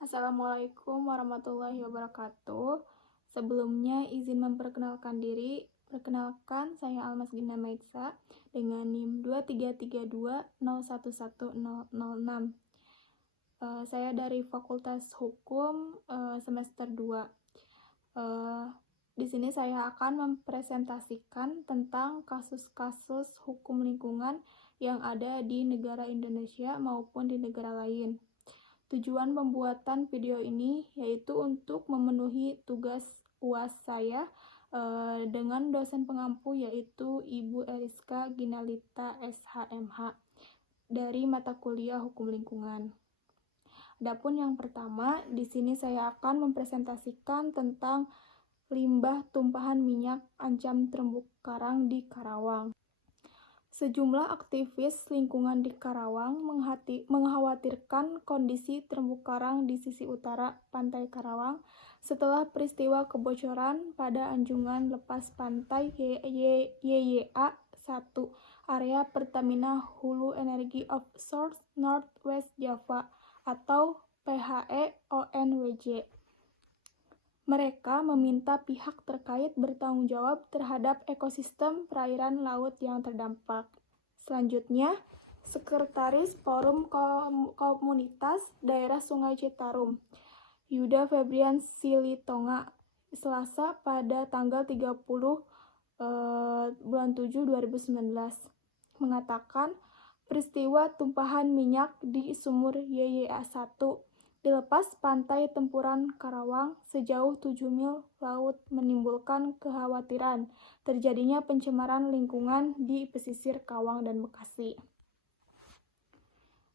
Assalamualaikum warahmatullahi wabarakatuh. Sebelumnya izin memperkenalkan diri. Perkenalkan, saya Almasgina Maitsa dengan NIM 2332011006. Saya dari Fakultas Hukum semester 2. Di sini saya akan mempresentasikan tentang kasus-kasus hukum lingkungan yang ada di negara Indonesia maupun di negara lain. Tujuan pembuatan video ini yaitu untuk memenuhi tugas UAS saya dengan dosen pengampu yaitu Ibu Eriska Ginalita SHMH dari mata kuliah Hukum Lingkungan. Adapun yang pertama, di sini saya akan mempresentasikan tentang limbah tumpahan minyak ancam terumbu karang di Karawang. Sejumlah aktivis lingkungan di Karawang mengkhawatirkan kondisi terumbu karang di sisi utara pantai Karawang setelah peristiwa kebocoran pada anjungan lepas pantai YYA 1 area Pertamina Hulu Energy Offshore North West Java atau PHE-ONWJ. Mereka meminta pihak terkait bertanggung jawab terhadap ekosistem perairan laut yang terdampak. Selanjutnya, Sekretaris Forum Komunitas Daerah Sungai Citarum, Yuda Febrian Silitonga, Selasa pada tanggal 30 bulan 7 2019, mengatakan peristiwa tumpahan minyak di sumur YYA 1 dilepas pantai Tempuran Karawang sejauh 7 mil laut menimbulkan kekhawatiran terjadinya pencemaran lingkungan di pesisir Kawang dan Bekasi.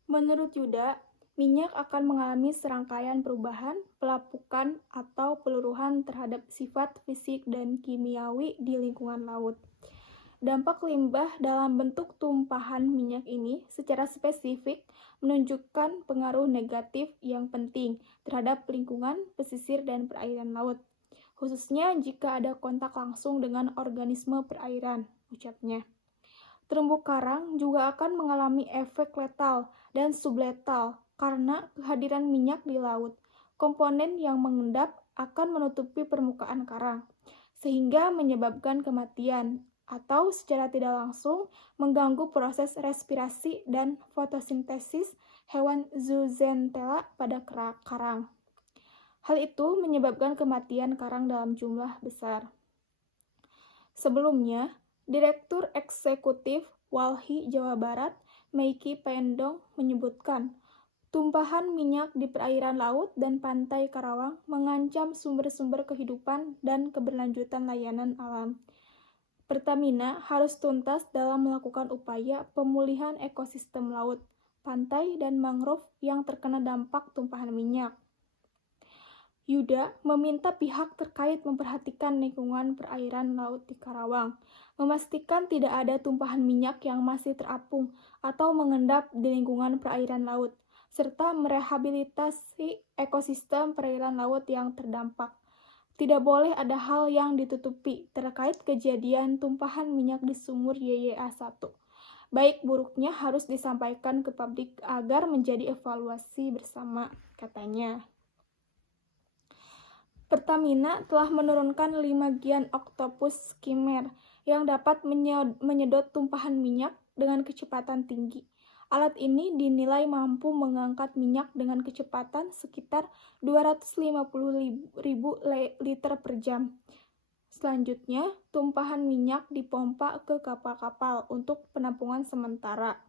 Menurut Yuda, minyak akan mengalami serangkaian perubahan, pelapukan, atau peluruhan terhadap sifat fisik dan kimiawi di lingkungan laut. Dampak limbah dalam bentuk tumpahan minyak ini secara spesifik menunjukkan pengaruh negatif yang penting terhadap lingkungan, pesisir, dan perairan laut, khususnya jika ada kontak langsung dengan organisme perairan, ucapnya. Terumbu karang juga akan mengalami efek letal dan subletal karena kehadiran minyak di laut. Komponen yang mengendap akan menutupi permukaan karang, sehingga menyebabkan kematian atau secara tidak langsung mengganggu proses respirasi dan fotosintesis hewan zooxanthellae pada karang. Hal itu menyebabkan kematian karang dalam jumlah besar. Sebelumnya, Direktur Eksekutif Walhi Jawa Barat, Meiki Pendong, menyebutkan tumpahan minyak di perairan laut dan pantai Karawang mengancam sumber-sumber kehidupan dan keberlanjutan layanan alam. Pertamina harus tuntas dalam melakukan upaya pemulihan ekosistem laut, pantai, dan mangrove yang terkena dampak tumpahan minyak. Yuda meminta pihak terkait memperhatikan lingkungan perairan laut di Karawang, memastikan tidak ada tumpahan minyak yang masih terapung atau mengendap di lingkungan perairan laut, serta merehabilitasi ekosistem perairan laut yang terdampak. Tidak boleh ada hal yang ditutupi terkait kejadian tumpahan minyak di sumur YYA 1. Baik buruknya harus disampaikan ke publik agar menjadi evaluasi bersama, katanya. Pertamina telah menurunkan 5 gian oktopus skimmer yang dapat menyedot tumpahan minyak dengan kecepatan tinggi. Alat ini dinilai mampu mengangkat minyak dengan kecepatan sekitar 250.000 liter per jam. Selanjutnya, tumpahan minyak dipompa ke kapal-kapal untuk penampungan sementara.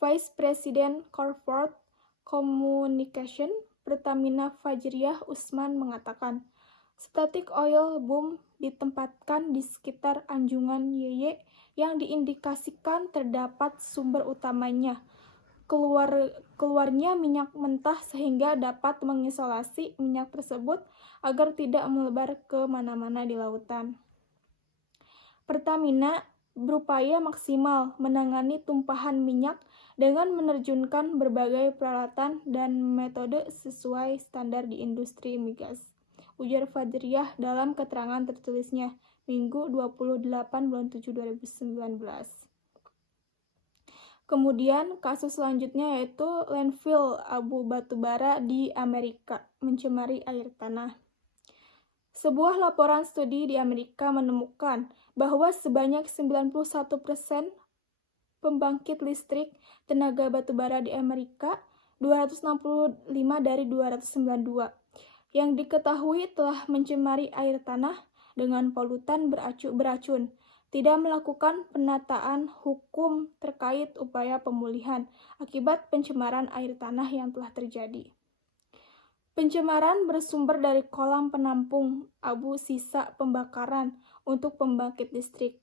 Vice President Corporate Communication Pertamina Fajriyah Usman mengatakan, static oil boom ditempatkan di sekitar anjungan YY yang diindikasikan terdapat sumber utamanya. Keluarnya minyak mentah sehingga dapat mengisolasi minyak tersebut agar tidak melebar ke mana-mana di lautan. Pertamina berupaya maksimal menangani tumpahan minyak dengan menerjunkan berbagai peralatan dan metode sesuai standar di industri migas, ujar Fajriyah dalam keterangan tertulisnya Minggu 28 bulan 7 2019. Kemudian kasus selanjutnya yaitu landfill abu batubara di Amerika mencemari air tanah. Sebuah laporan studi di Amerika menemukan bahwa sebanyak 91% pembangkit listrik tenaga batubara di Amerika, 265 dari 292, yang diketahui telah mencemari air tanah dengan polutan beracun, tidak melakukan penataan hukum terkait upaya pemulihan akibat pencemaran air tanah yang telah terjadi. Pencemaran bersumber dari kolam penampung abu sisa pembakaran untuk pembangkit listrik.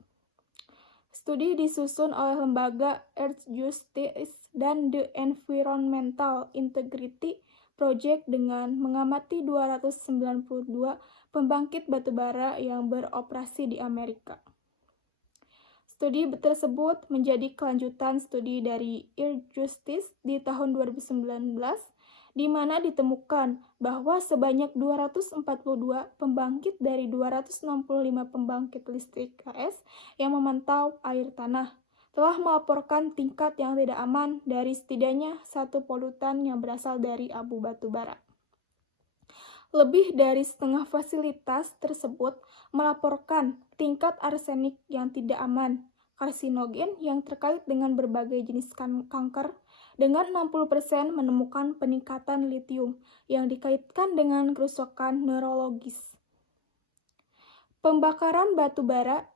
Studi disusun oleh lembaga Earth Justice dan The Environmental Integrity Project dengan mengamati 292 pembangkit batubara yang beroperasi di Amerika. Studi tersebut menjadi kelanjutan studi dari Earth Justice di tahun 2019, di mana ditemukan bahwa sebanyak 242 pembangkit dari 265 pembangkit listrik AS yang memantau air tanah telah melaporkan tingkat yang tidak aman dari setidaknya satu polutan yang berasal dari abu batubara. Lebih dari setengah fasilitas tersebut melaporkan tingkat arsenik yang tidak aman, karsinogen yang terkait dengan berbagai jenis kanker, dengan 60% menemukan peningkatan litium yang dikaitkan dengan kerusakan neurologis. Pembakaran batubara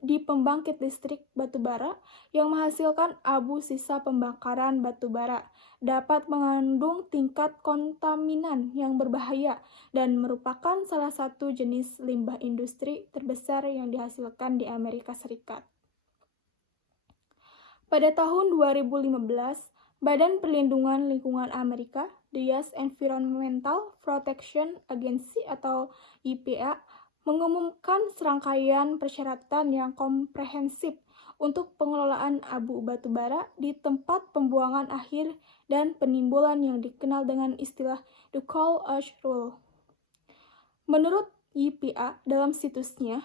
di pembangkit listrik batubara yang menghasilkan abu sisa pembakaran batubara dapat mengandung tingkat kontaminan yang berbahaya dan merupakan salah satu jenis limbah industri terbesar yang dihasilkan di Amerika Serikat. Pada tahun 2015, Badan Perlindungan Lingkungan Amerika, the US Environmental Protection Agency atau EPA, mengumumkan serangkaian persyaratan yang komprehensif untuk pengelolaan abu batubara di tempat pembuangan akhir dan penimbunan yang dikenal dengan istilah the Coal Ash Rule. Menurut EPA dalam situsnya,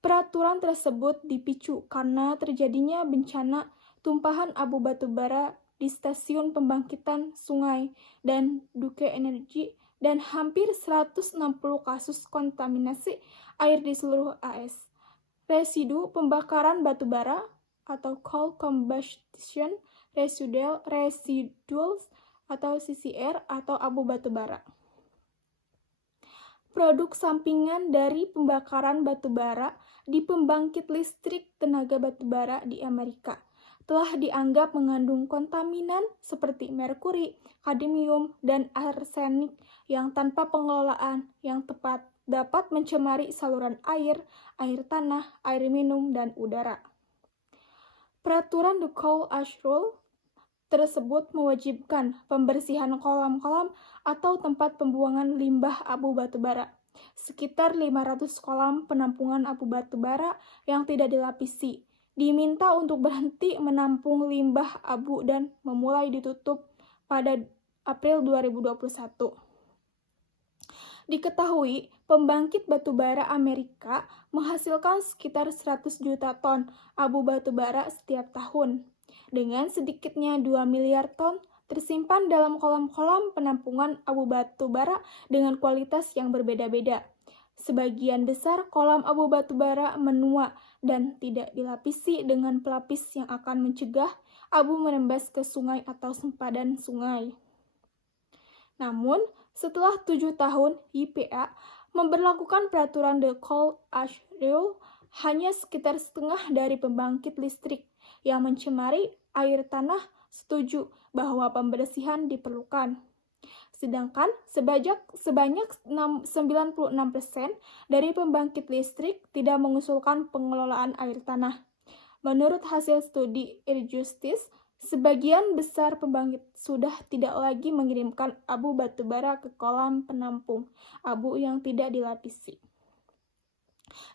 peraturan tersebut dipicu karena terjadinya bencana tumpahan abu batubara di stasiun pembangkitan sungai dan Duke Energy dan hampir 160 kasus kontaminasi air di seluruh AS. Residu pembakaran batubara atau coal combustion residuals atau CCR atau abu batubara. Produk sampingan dari pembakaran batubara di pembangkit listrik tenaga batubara di Amerika telah dianggap mengandung kontaminan seperti merkuri, kadmium, dan arsenik yang tanpa pengelolaan yang tepat dapat mencemari saluran air, air tanah, air minum, dan udara. Peraturan The Coal Ash Rule tersebut mewajibkan pembersihan kolam-kolam atau tempat pembuangan limbah abu batubara. Sekitar 500 kolam penampungan abu batubara yang tidak dilapisi diminta untuk berhenti menampung limbah abu dan memulai ditutup pada April 2021. Diketahui, pembangkit batubara Amerika menghasilkan sekitar 100 juta ton abu batubara setiap tahun, dengan sedikitnya 2 miliar ton tersimpan dalam kolam-kolam penampungan abu batubara dengan kualitas yang berbeda-beda. Sebagian besar kolam abu batubara menua dan tidak dilapisi dengan pelapis yang akan mencegah abu merembes ke sungai atau sempadan sungai. Namun, setelah 7 tahun, EPA memberlakukan peraturan The Coal Ash Rule, hanya sekitar setengah dari pembangkit listrik yang mencemari air tanah setuju bahwa pembersihan diperlukan. Sedangkan sebanyak 96% dari pembangkit listrik tidak mengusulkan pengelolaan air tanah. Menurut hasil studi Earth Justice, sebagian besar pembangkit sudah tidak lagi mengirimkan abu batubara ke kolam penampung abu yang tidak dilapisi.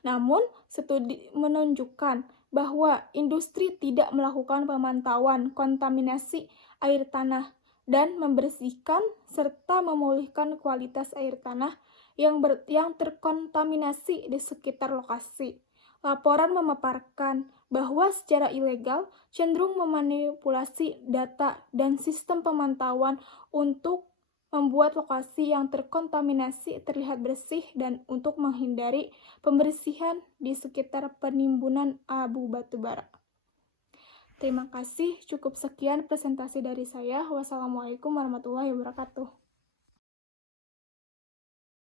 Namun, studi menunjukkan bahwa industri tidak melakukan pemantauan kontaminasi air tanah dan membersihkan serta memulihkan kualitas air tanah yang terkontaminasi di sekitar lokasi. Laporan memaparkan bahwa secara ilegal cenderung memanipulasi data dan sistem pemantauan untuk membuat lokasi yang terkontaminasi terlihat bersih dan untuk menghindari pembersihan di sekitar penimbunan abu batubara. Terima kasih, cukup sekian presentasi dari saya. Wassalamualaikum warahmatullahi wabarakatuh.